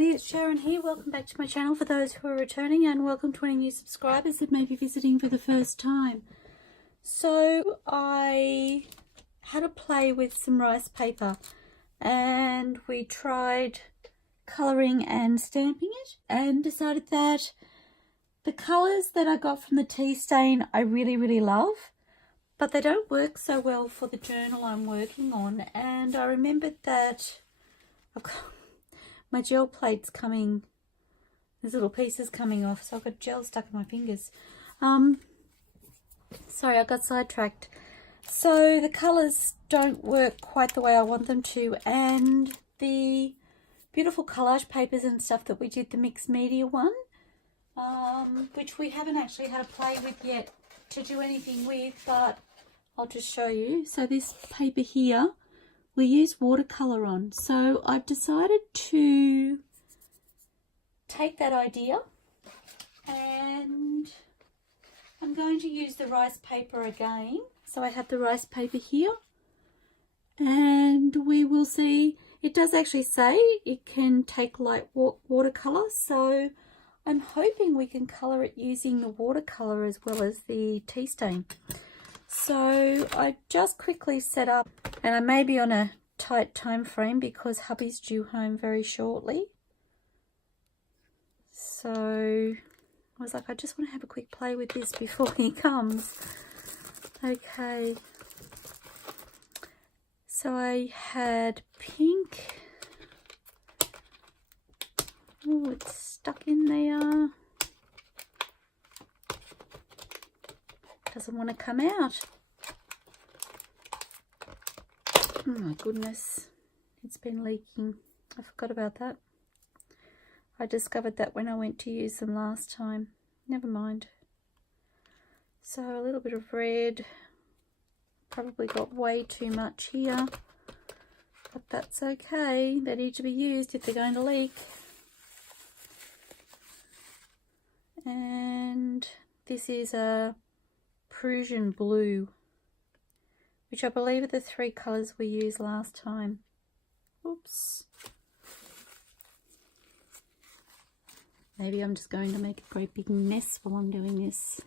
everybody, it's Sharon here. Welcome back to my channel for those who are returning, and welcome to any new subscribers that may be visiting for the first time. So I had a play with some rice paper and we tried colouring and stamping it and decided that the colours that I got from the tea stain I really love, but they don't work so well for the journal I'm working on. And I remembered that I've got my gel plate's coming, there's little pieces coming off, so I've got gel stuck in my fingers. Sorry, I got sidetracked. So the colours don't work quite the way I want them to, and the beautiful collage papers and stuff that we did, the mixed media one, which we haven't actually had a play with yet to do anything with, but I'll just show you. So this paper here, we use watercolour on. So I've decided to take that idea and I'm going to use the rice paper again. So I have the rice paper here and we will see. It does actually say it can take light watercolour, so I'm hoping we can colour it using the watercolour as well as the tea stain. So I just quickly set up, and I may be on a tight time frame because hubby's due home very shortly. So I was like, I just want to have a quick play with this before he comes. Okay. So I had pink. Oh, it's stuck in there. Doesn't want to come out. Oh my goodness, it's been leaking. I forgot about that. I discovered that when I went to use them last time. Never mind. So a little bit of red. Probably got way too much here, but that's okay. They need to be used if they're going to leak. And this is a Prussian blue, which I believe are the three colours we used last time. Oops. Maybe I'm just going to make a great big mess while I'm doing this.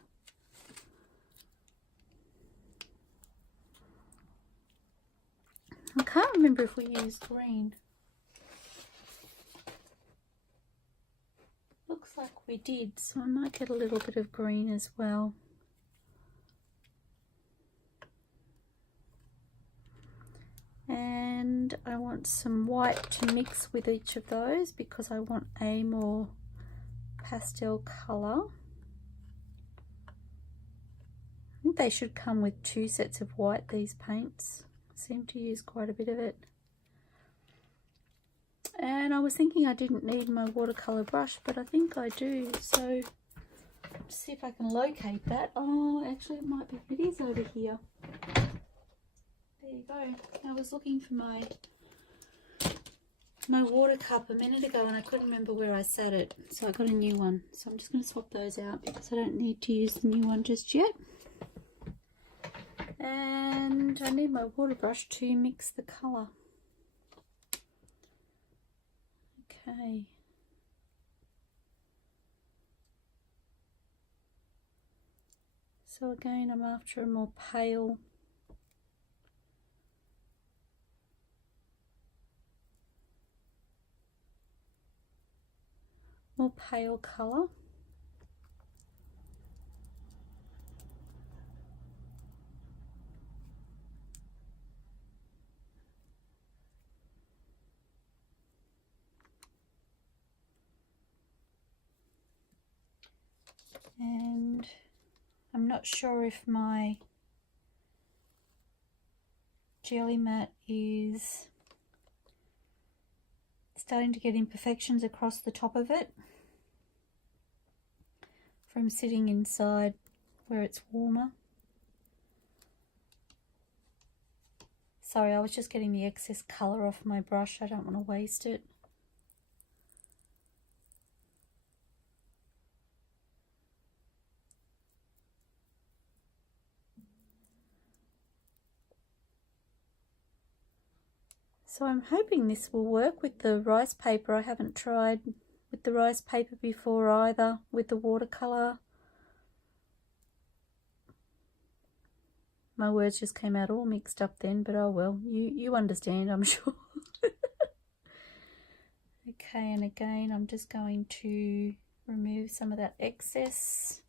I can't remember if we used green. Looks like we did, so I might get a little bit of green as well. And I want some white to mix with each of those because I want a more pastel colour. I think they should come with 2 sets of white, these paints. I seem to use quite a bit of it. And I was thinking I didn't need my watercolour brush, but I think I do. So let's see if I can locate that. Oh, actually it might be, it is over here. There you go. I was looking for my water cup a minute ago and I couldn't remember where I set it, so I got a new one. So I'm just going to swap those out because I don't need to use the new one just yet. And I need my water brush to mix the colour. Okay. So again, I'm after a more pale colour. And I'm not sure if my jelly mat is starting to get imperfections across the top of it from sitting inside where it's warmer. Sorry, I was just getting the excess colour off my brush. I don't want to waste it. So I'm hoping this will work with the rice paper. I haven't tried with the rice paper before either, with the watercolour. My words just came out all mixed up then, but oh well, you understand, I'm sure. Okay, and again, I'm just going to remove some of that excess.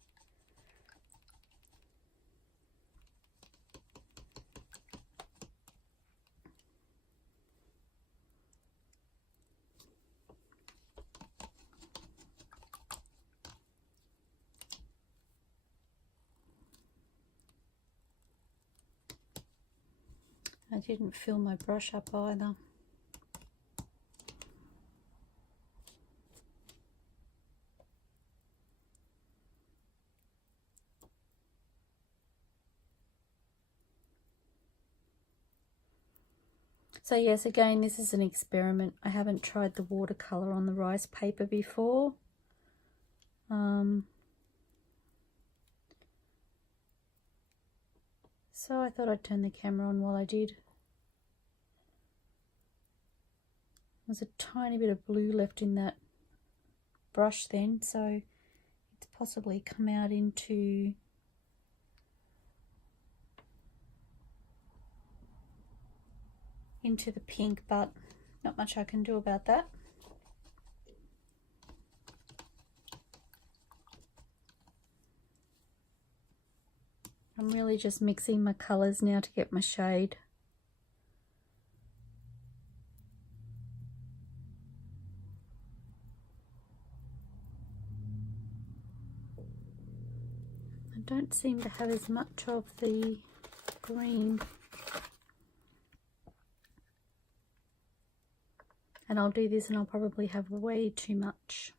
I didn't fill my brush up either. So yes, again, this is an experiment. I haven't tried the watercolour on the rice paper before. So I thought I'd turn the camera on while I did. There's a tiny bit of blue left in that brush then, so it's possibly come out into the pink, but not much I can do about that. I'm really just mixing my colours now to get my shade. I don't seem to have as much of the green. And I'll do this and I'll probably have way too much.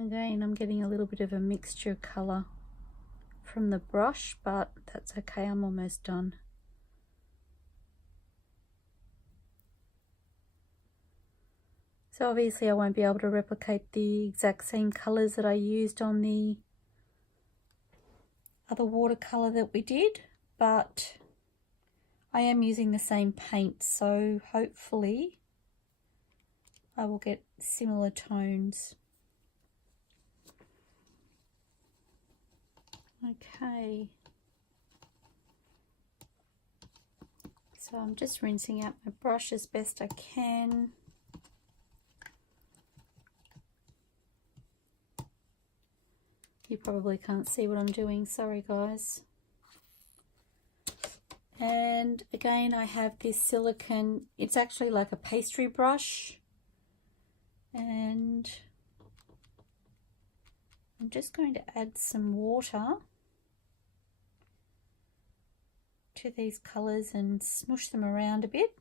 Again, I'm getting a little bit of a mixture colour from the brush, but that's okay, I'm almost done. So obviously I won't be able to replicate the exact same colours that I used on the other watercolour that we did, but I am using the same paint, so hopefully I will get similar tones. Okay, so I'm just rinsing out my brush as best I can. You probably can't see what I'm doing, sorry guys. And again, I have this silicone, it's actually like a pastry brush, and I'm just going to add some water to these colours and smush them around a bit.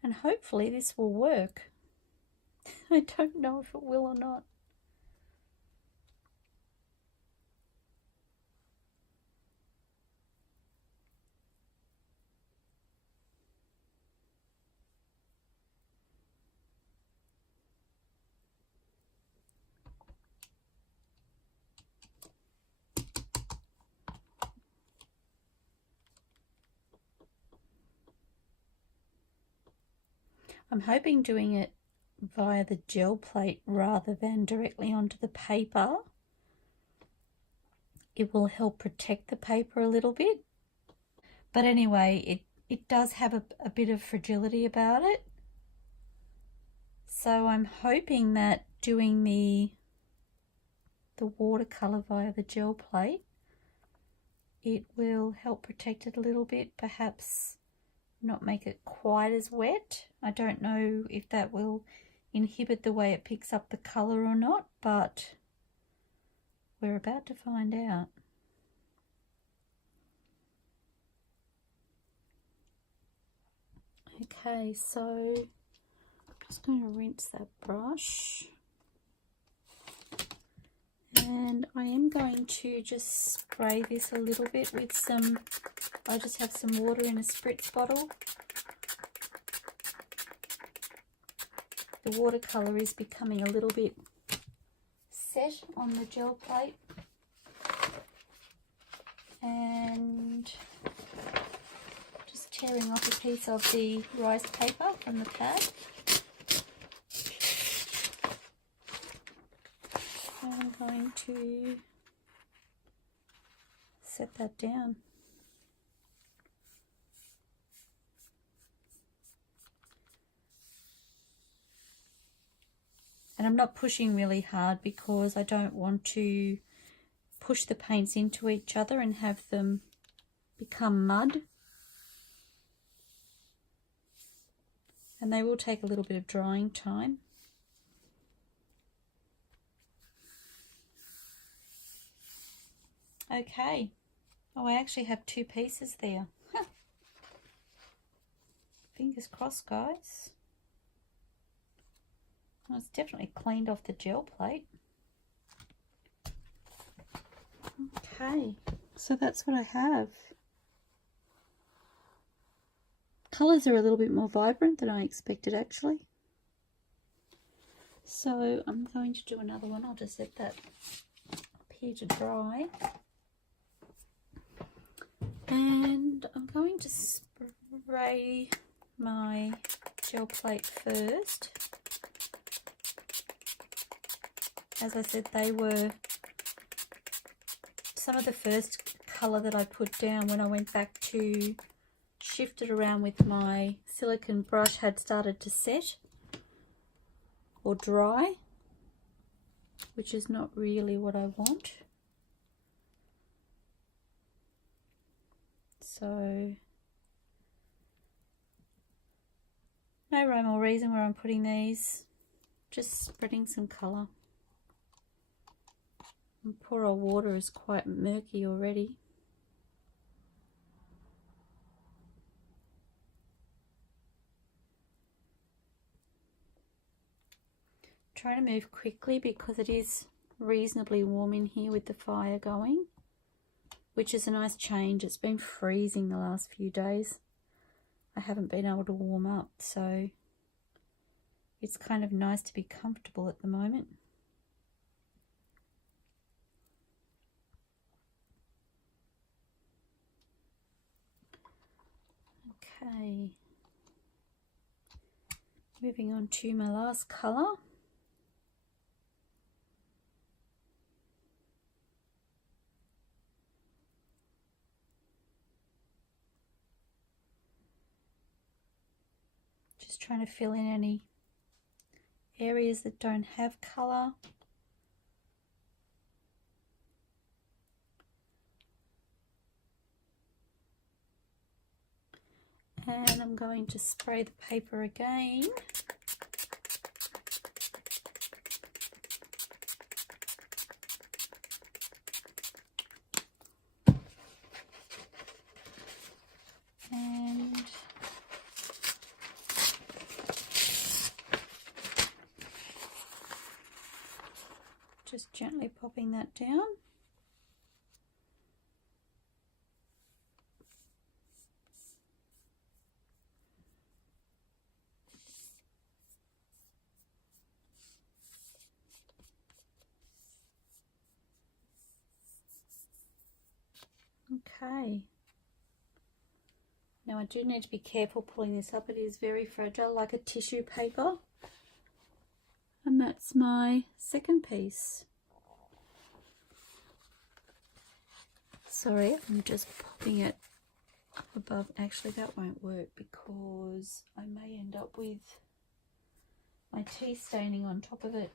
And hopefully this will work. I don't know if it will or not. I'm hoping doing it via the gel plate rather than directly onto the paper, it will help protect the paper a little bit. But anyway, it does have a bit of fragility about it. So I'm hoping that doing the watercolour via the gel plate, it will help protect it a little bit, perhaps not make it quite as wet. I don't know if that will inhibit the way it picks up the colour or not, but we're about to find out. Okay, so I'm just going to rinse that brush. And I am going to just spray this a little bit with some, I just have some water in a spritz bottle. The watercolour is becoming a little bit set on the gel plate. And just tearing off a piece of the rice paper from the pad. I'm going to set that down. And I'm not pushing really hard because I don't want to push the paints into each other and have them become mud. And they will take a little bit of drying time. Okay. Oh, I actually have two pieces there. Huh. Fingers crossed, guys. Well, it's definitely cleaned off the gel plate. Okay, so that's what I have. Colours are a little bit more vibrant than I expected, actually. So I'm going to do another one. I'll just set that up here to dry. And I'm going to spray my gel plate first. As I said, they were some of the first colour that I put down when I went back to shift it around with my silicone brush had started to set or dry, which is not really what I want. So no rhyme or reason where I'm putting these, just spreading some colour. And poor old water is quite murky already. Trying to move quickly because it is reasonably warm in here with the fire going, which is a nice change. It's been freezing the last few days. I haven't been able to warm up, so it's kind of nice to be comfortable at the moment. Okay, moving on to my last colour. Just trying to fill in any areas that don't have colour. And I'm going to spray the paper again. And just gently popping that down. Okay. Now I do need to be careful pulling this up. It is very fragile, like a tissue paper. And that's my second piece. Sorry, I'm just popping it up above. Actually, that won't work because I may end up with my tea staining on top of it.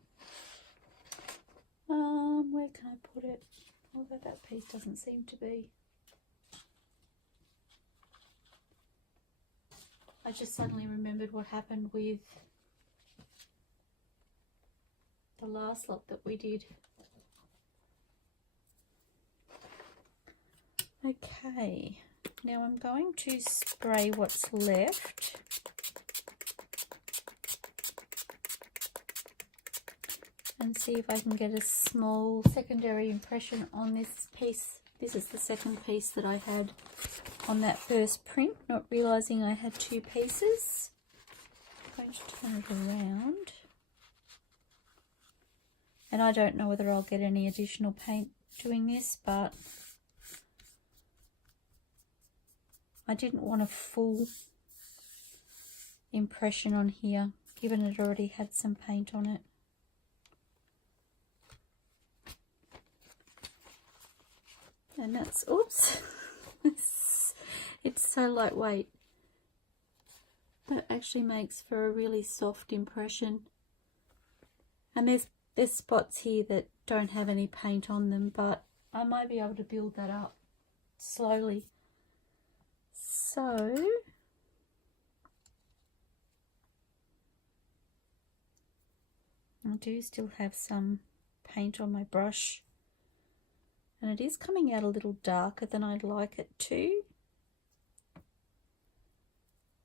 Where can I put it? Although that piece doesn't seem to be. I just suddenly remembered what happened with the last lot that we did. Okay, now I'm going to spray what's left and see if I can get a small secondary impression on this piece. This is the second piece that I had on that first print, not realizing I had two pieces. I'm going to turn it around. And I don't know whether I'll get any additional paint doing this, but I didn't want a full impression on here, given it already had some paint on it. And that's, oops, it's so lightweight. That actually makes for a really soft impression. And there's spots here that don't have any paint on them, but I might be able to build that up slowly. So I do still have some paint on my brush, and it is coming out a little darker than I'd like it to.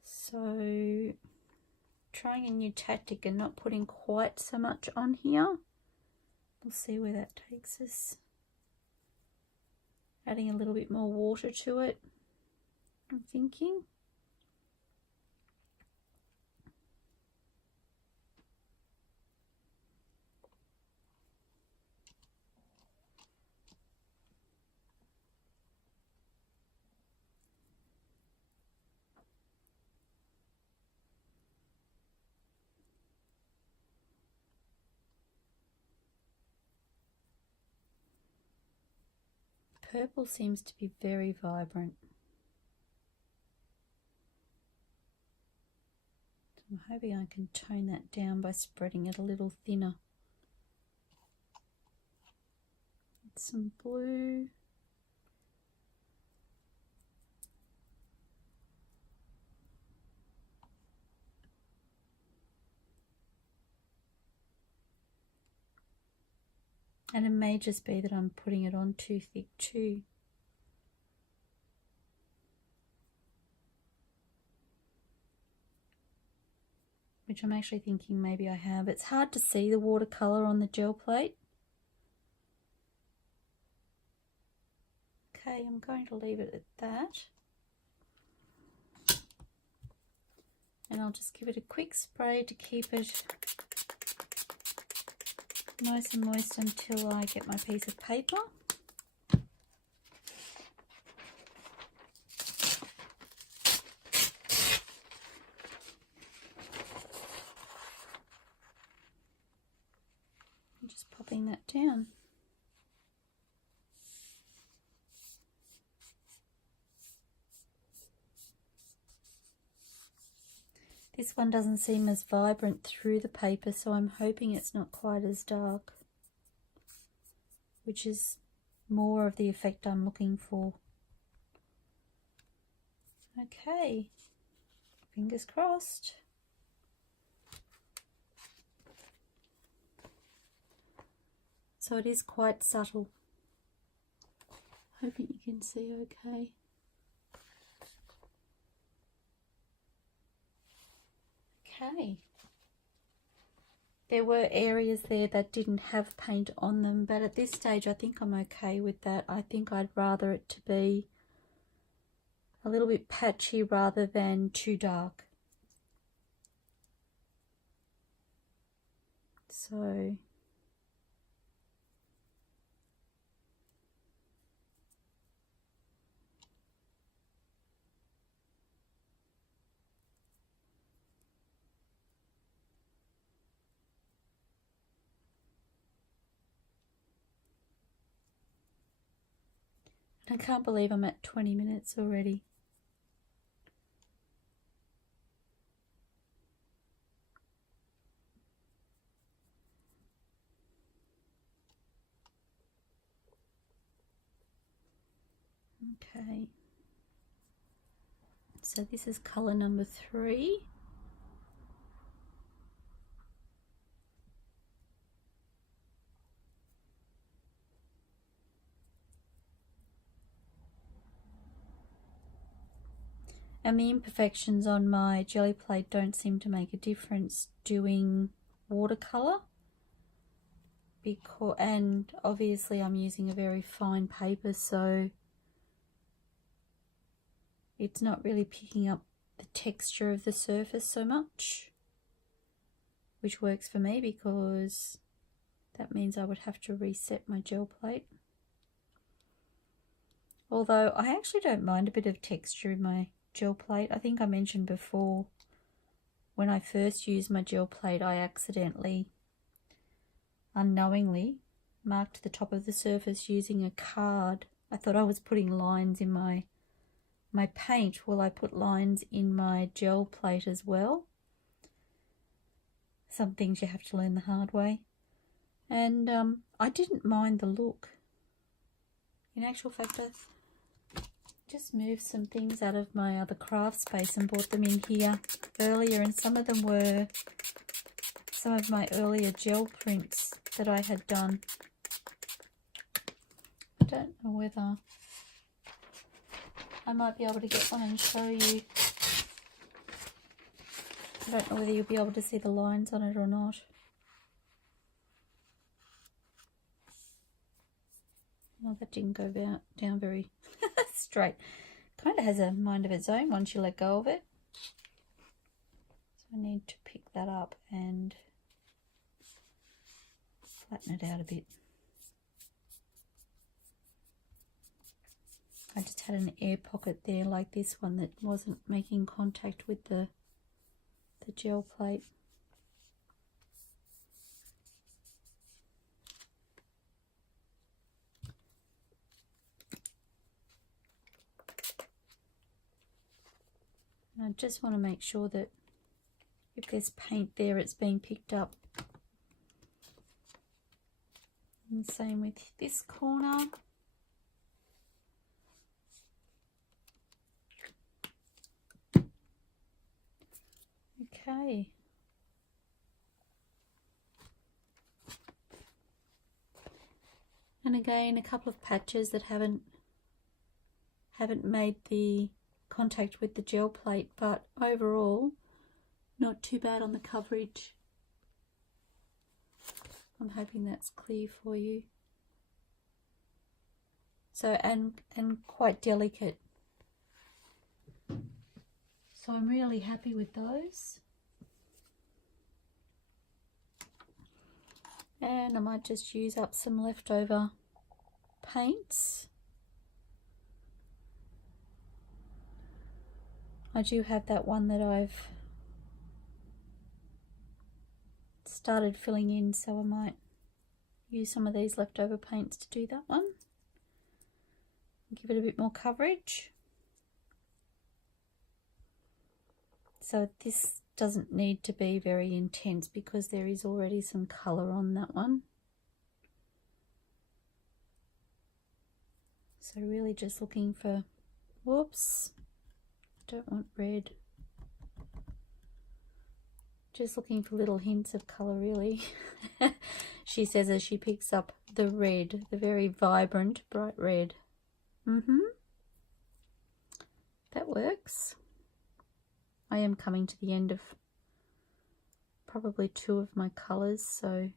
So trying a new tactic and not putting quite so much on here. We'll see where that takes us. Adding a little bit more water to it, I'm thinking. Purple seems to be very vibrant. So I'm hoping I can tone that down by spreading it a little thinner. Some blue. And it may just be that I'm putting it on too thick too. Which I'm actually thinking maybe I have. It's hard to see the watercolour on the gel plate. Okay, I'm going to leave it at that. And I'll just give it a quick spray to keep it nice and moist until I get my piece of paper. I'm just popping that down. This one doesn't seem as vibrant through the paper, so I'm hoping it's not quite as dark, which is more of the effect I'm looking for. Okay, fingers crossed. So it is quite subtle. Hoping you can see okay. Okay. There were areas there that didn't have paint on them, but at this stage I think I'm okay with that. I think I'd rather it to be a little bit patchy rather than too dark. So I can't believe I'm at 20 minutes already. Okay. So this is colour number 3. And the imperfections on my jelly plate don't seem to make a difference doing watercolour. because, and obviously I'm using a very fine paper, so it's not really picking up the texture of the surface so much, which works for me because that means I would have to reset my gel plate. Although I actually don't mind a bit of texture in my gel plate. I think I mentioned before, when I first used my gel plate, I accidentally, unknowingly, marked the top of the surface using a card. I thought I was putting lines in my paint. Well, I put lines in my gel plate as well. Some things you have to learn the hard way. And I didn't mind the look. In actual fact, I just moved some things out of my other craft space and brought them in here earlier, and some of them were some of my earlier gel prints that I had done. I don't know whether I might be able to get one and show you. I don't know whether you'll be able to see the lines on it or not. Well, that didn't go down very straight. Kind of has a mind of its own once you let go of it. So I need to pick that up and flatten it out a bit. I just had an air pocket there like this one that wasn't making contact with the gel plate. And I just want to make sure that if there's paint there, it's being picked up. And same with this corner. Okay. And again, a couple of patches that haven't made the contact with the gel plate, but overall not too bad on the coverage. I'm hoping that's clear for you. So, and quite delicate. So I'm really happy with those. And I might just use up some leftover paints. I do have that one that I've started filling in, so I might use some of these leftover paints to do that one. Give it a bit more coverage. So this doesn't need to be very intense because there is already some colour on that one. So really just looking for, whoops, don't want red. Just looking for little hints of colour really. She says as she picks up the red, the very vibrant bright red. That works. I am coming to the end of probably two of my colours, so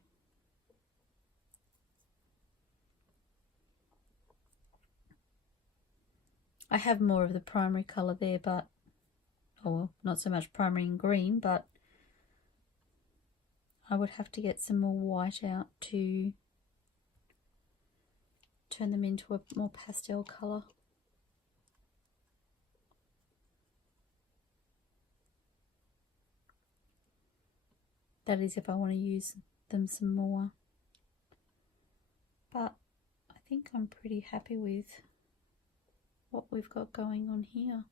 I have more of the primary colour there, but, oh well, not so much primary and green, but I would have to get some more white out to turn them into a more pastel colour. That is if I want to use them some more. But I think I'm pretty happy with what we've got going on here.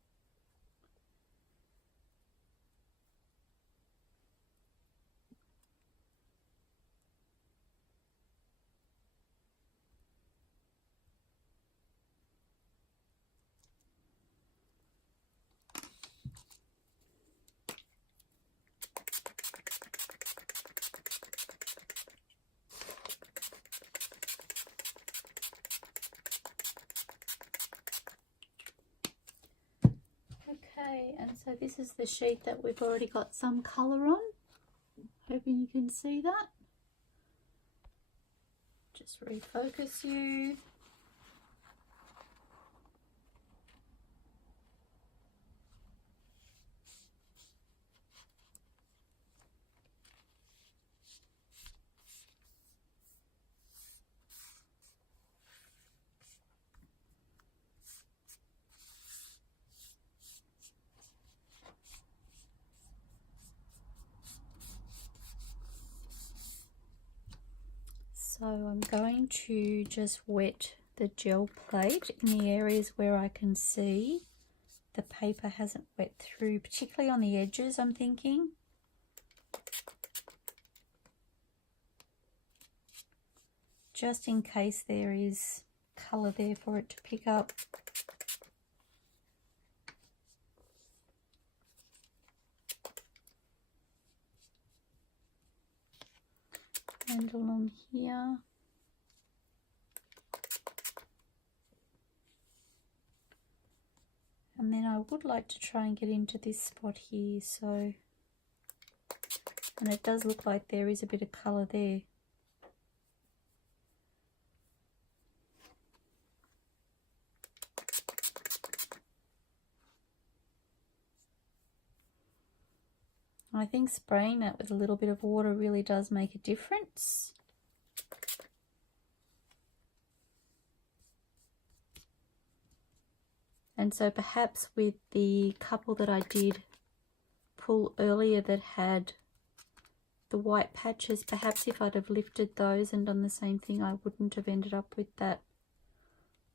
Okay, and so this is the sheet that we've already got some colour on. Hoping you can see that. just refocus you. So I'm going to just wet the gel plate in the areas where I can see the paper hasn't wet through, particularly on the edges, I'm thinking. Just in case there is colour there for it to pick up. And along here. And then I would like to try and get into this spot here, so, and it does look like there is a bit of colour there. I think spraying that with a little bit of water really does make a difference. And so perhaps with the couple that I did pull earlier that had the white patches, perhaps if I'd have lifted those and done the same thing, I wouldn't have ended up with that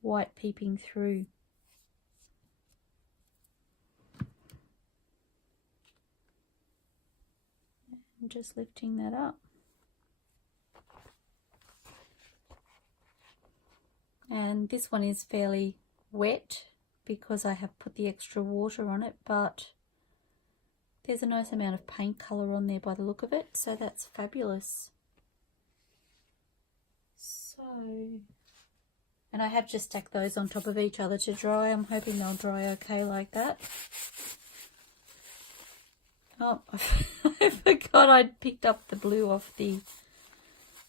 white peeping through. And just lifting that up. And this one is fairly wet because I have put the extra water on it, but there's a nice amount of paint colour on there by the look of it, so that's fabulous. So, and I have just stacked those on top of each other to dry. I'm hoping they'll dry okay like that. Oh, I forgot I'd picked up the blue off the,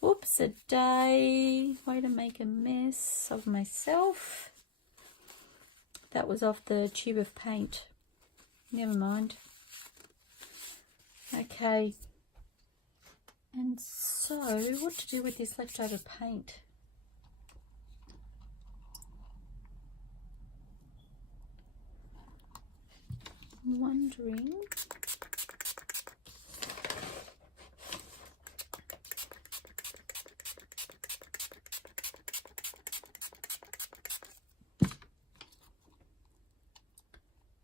whoops a day, way to make a mess of myself. That was off the tube of paint. Never mind. Okay. And so, what to do with this leftover paint? I'm wondering.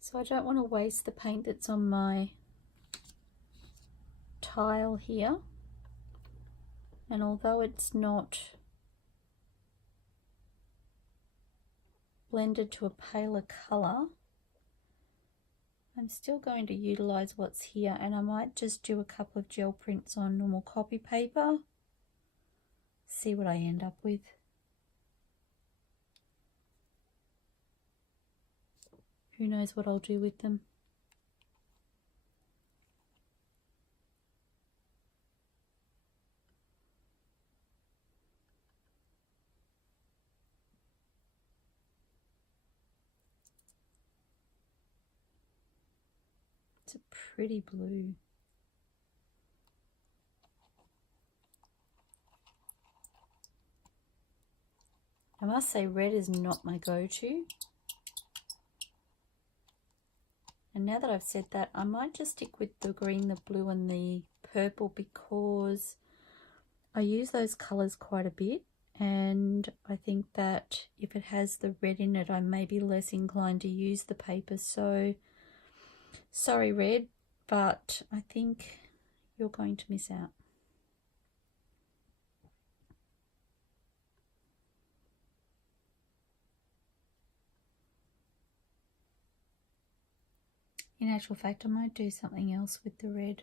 So I don't want to waste the paint that's on my tile here, and although it's not blended to a paler colour, I'm still going to utilise what's here, and I might just do a couple of gel prints on normal copy paper, see what I end up with. Who knows what I'll do with them. It's a pretty blue. I must say red is not my go-to. And now that I've said that, I might just stick with the green, the blue and the purple because I use those colours quite a bit, and I think that if it has the red in it, I may be less inclined to use the paper. So, sorry red, but I think you're going to miss out. In actual fact, I might do something else with the red.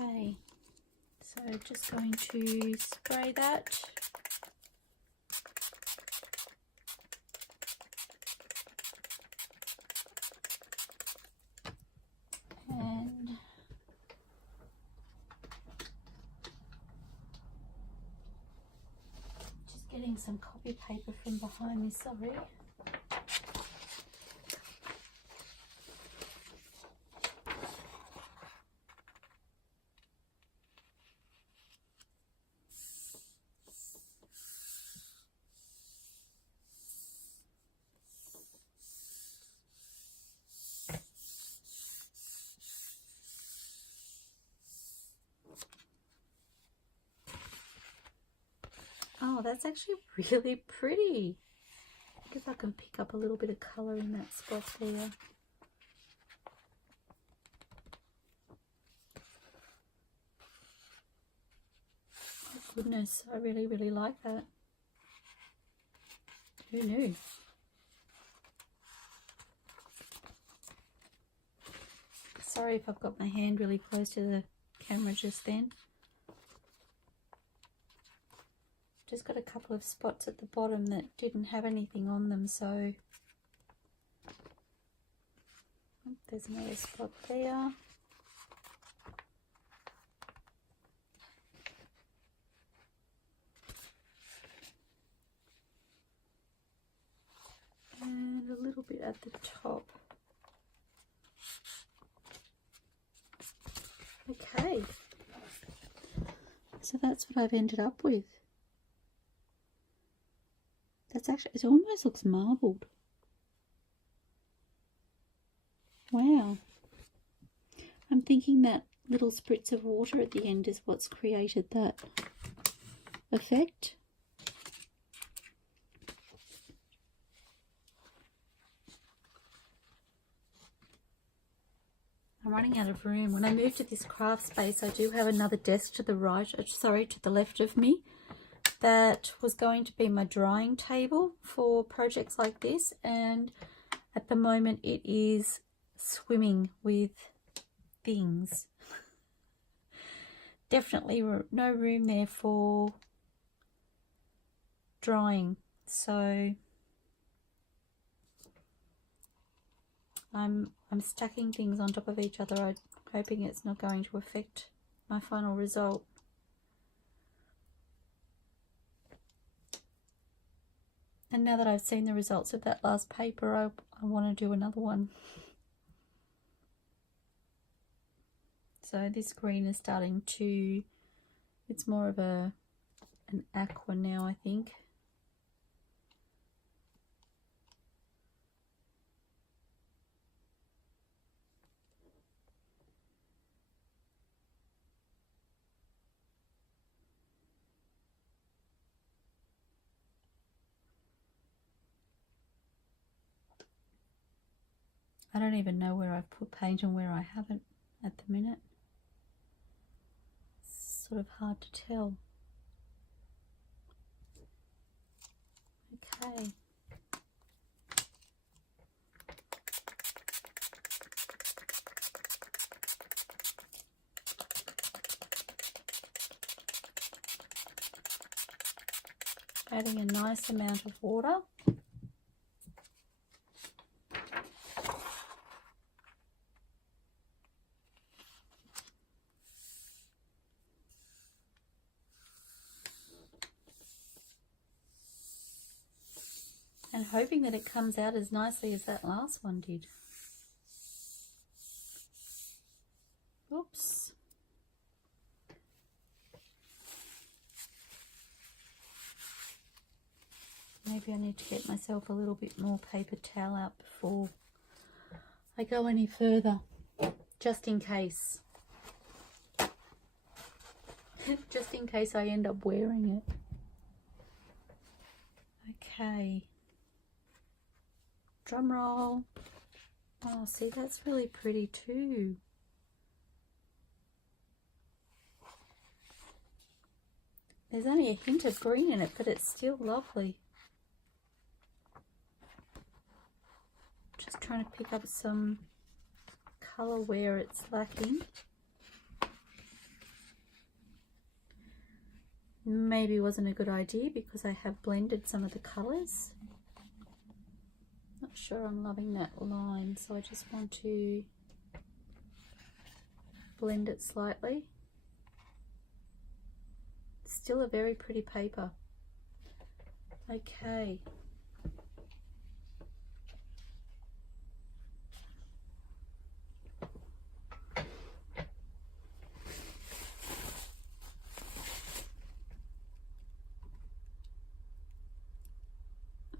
Okay, so just going to spray that. And some copy paper from behind me, sorry. Oh, that's actually really pretty. I think if I can pick up a little bit of colour in that spot there. Oh goodness, I really, really like that. Who knew? Sorry if I've got my hand really close to the camera just then. Just got a couple of spots at the bottom that didn't have anything on them, so there's another spot there. And a little bit at the top. Okay, so that's what I've ended up with. That's actually, it almost looks marbled. Wow. I'm thinking that little spritz of water at the end is what's created that effect. I'm running out of room. When I move to this craft space, I do have another desk to the right, sorry, to the left of me. That was going to be my drying table for projects like this, and at the moment it is swimming with things. Definitely no room there for drying, so I'm stacking things on top of each other. I'm hoping it's not going to affect my final result. And now that I've seen the results of that last paper, I want to do another one. So this green is starting to, it's more of an aqua now, I think. I don't even know where I've put paint and where I haven't at the minute. It's sort of hard to tell. Okay. Adding a nice amount of water. And hoping that it comes out as nicely as that last one did. Oops. Maybe I need to get myself a little bit more paper towel out before I go any further, just in case. Just in case I end up wearing it. Okay. Drum roll. Oh, see, that's really pretty too. There's only a hint of green in it, but it's still lovely. Just trying to pick up some colour where it's lacking. Maybe wasn't a good idea because I have blended some of the colours. Not sure I'm loving that line, so I just want to blend it slightly. Still a very pretty paper. Okay.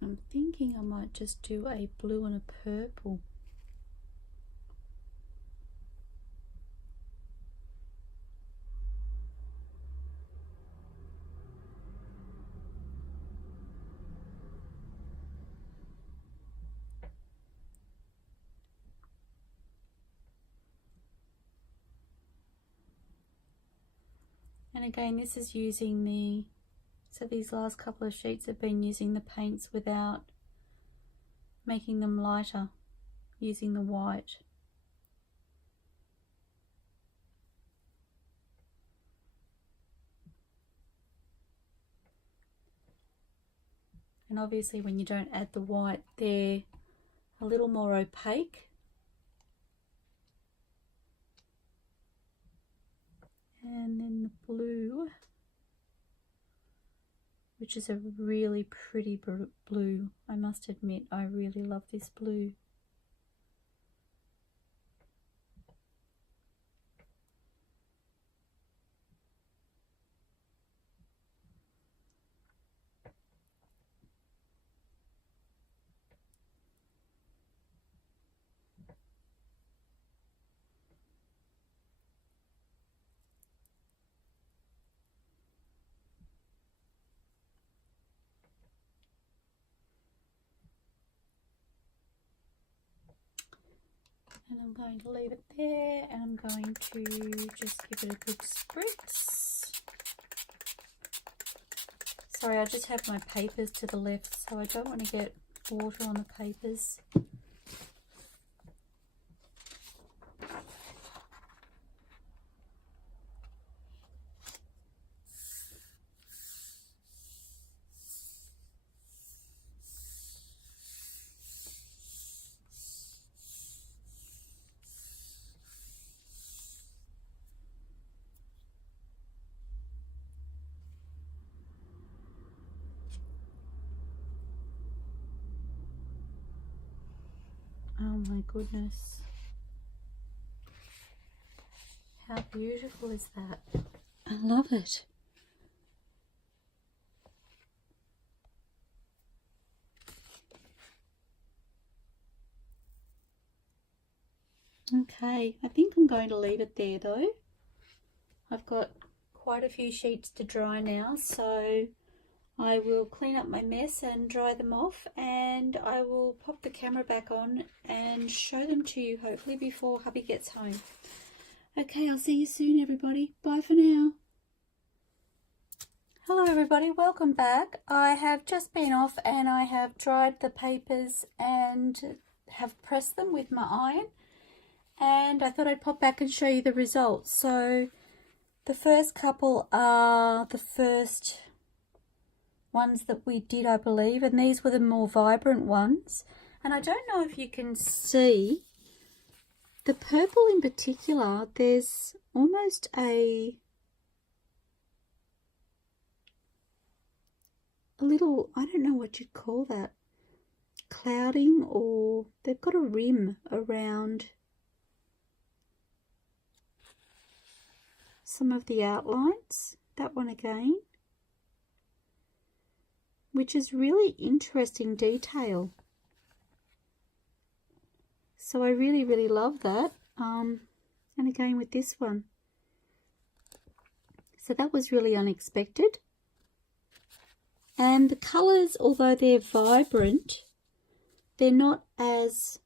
I'm thinking I might just do a blue and a purple. And again, this is using the, so these last couple of sheets have been using the paints without making them lighter, using the white. And obviously when you don't add the white, they're a little more opaque. And then the blue, which is a really pretty blue. I must admit, I really love this blue. And I'm going to leave it there, and I'm going to just give it a good spritz. Sorry, I just have my papers to the left, so I don't want to get water on the papers. Oh my goodness. How beautiful is that? I love it. Okay, I think I'm going to leave it there though. I've got quite a few sheets to dry now, so I will clean up my mess and dry them off, and I will pop the camera back on and show them to you hopefully before hubby gets home. Okay, I'll see you soon everybody. Bye for now. Hello everybody, welcome back. I have just been off and I have dried the papers and have pressed them with my iron, and I thought I'd pop back and show you the results. So the first couple are the first ones that we did, I believe, and these were the more vibrant ones. And I don't know if you can see the purple in particular. There's almost a little, I don't know what you'd call that, clouding, or they've got a rim around some of the outlines. That one again, which is really interesting detail. So I really love that. And again with this one. So that was really unexpected. And the colours, although they're vibrant, they're not as,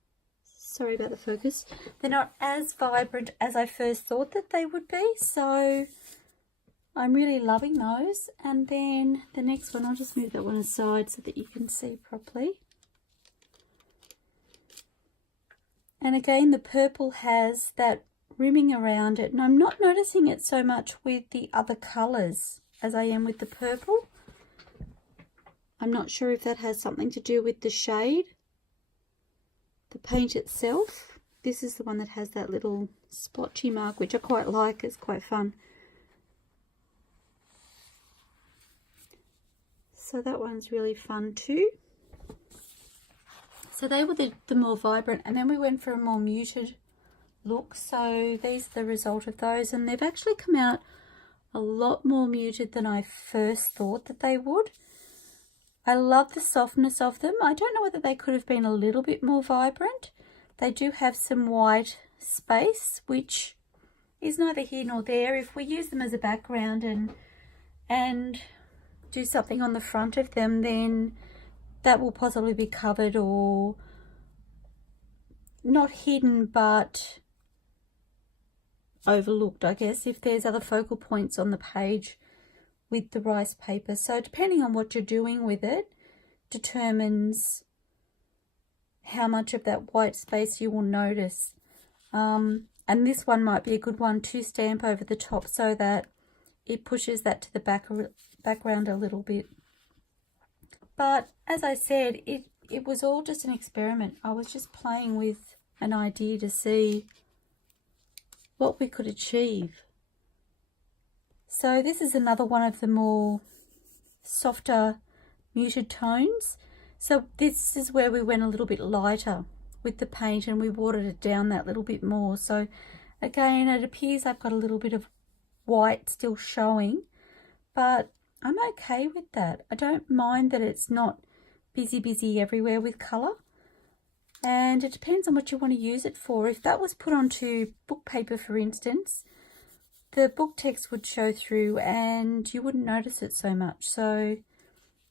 sorry about the focus, they're not as vibrant as I first thought that they would be. So I'm really loving those. And then the next one, I'll just move that one aside so that you can see properly. And again, the purple has that rimming around it, and I'm not noticing it so much with the other colours as I am with the purple. I'm not sure if that has something to do with the shade, the paint itself. This is the one that has that little splotchy mark, which I quite like. It's quite fun. So that one's really fun too. So they were the more vibrant, and then we went for a more muted look. So these are the result of those, and they've actually come out a lot more muted than I first thought that they would. I love the softness of them. I don't know whether they could have been a little bit more vibrant. They do have some white space, which is neither here nor there. If we use them as a background and do something on the front of them, then that will possibly be covered, or not hidden but overlooked, I guess, if there's other focal points on the page with the rice paper. So depending on what you're doing with it determines how much of that white space you will notice. And this one might be a good one to stamp over the top so that it pushes that to the background a little bit. But as I said, it was all just an experiment. I was just playing with an idea to see what we could achieve. So this is another one of the more softer muted tones. So this is where we went a little bit lighter with the paint, and we watered it down that little bit more. So again, it appears I've got a little bit of white still showing, but I'm okay with that. I don't mind that it's not busy everywhere with colour. And it depends on what you want to use it for. If that was put onto book paper, for instance, the book text would show through and you wouldn't notice it so much. So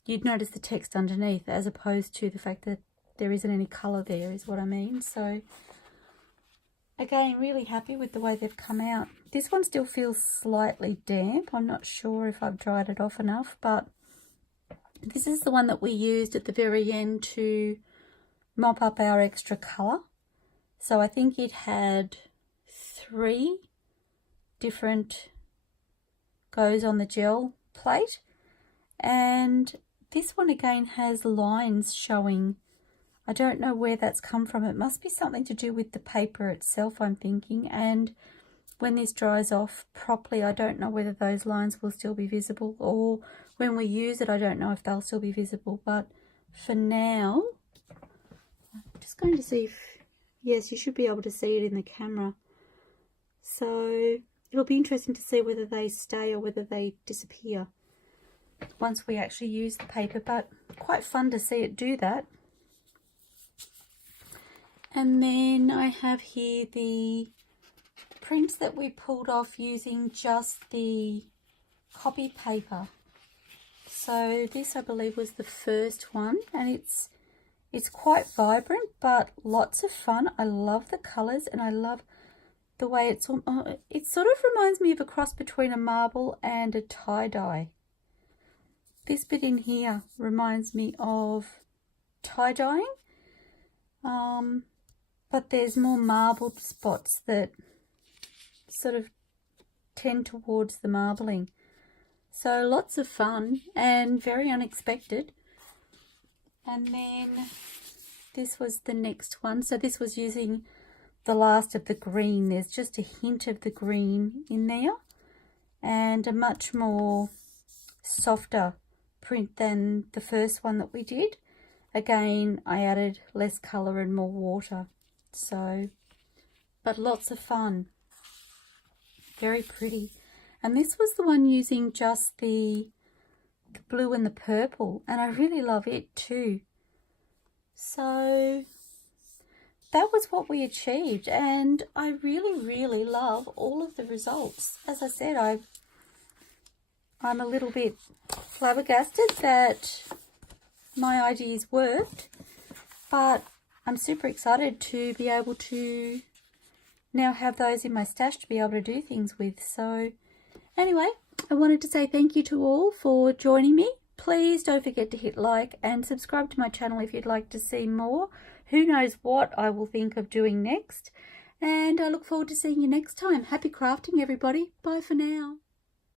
you'd notice the text underneath as opposed to the fact that there isn't any colour there, is what I mean. So again, really happy with the way they've come out. This one still feels slightly damp. I'm not sure if I've dried it off enough, but this is the one that we used at the very end to mop up our extra colour. So I think it had 3 different goes on the gel plate, and this one again has lines showing. I don't know where that's come from. It must be something to do with the paper itself, I'm thinking, and when this dries off properly, I don't know whether those lines will still be visible, or when we use it, I don't know if they'll still be visible. But for now, I'm just going to see if, yes, you should be able to see it in the camera. So it'll be interesting to see whether they stay or whether they disappear once we actually use the paper, but quite fun to see it do that. And then I have here the prints that we pulled off using just the copy paper. So this, I believe, was the first one, and it's quite vibrant but lots of fun. I love the colours, and I love the way it sort of reminds me of a cross between a marble and a tie-dye. This bit in here reminds me of tie-dyeing, but there's more marbled spots that sort of tend towards the marbling. So lots of fun and very unexpected. And then this was the next one. So this was using the last of the green. There's just a hint of the green in there, and a much more softer print than the first one that we did. Again, I added less colour and more water. So, but lots of fun. Very pretty. And this was the one using just the blue and the purple, and I really love it too. So that was what we achieved, and I really love all of the results. As I said, I'm a little bit flabbergasted that my ideas worked, but I'm super excited to be able to now have those in my stash to be able to do things with. So anyway, I wanted to say thank you to all for joining me. Please don't forget to hit like and subscribe to my channel if you'd like to see more. Who knows what I will think of doing next. And I look forward to seeing you next time. Happy crafting, everybody. Bye for now.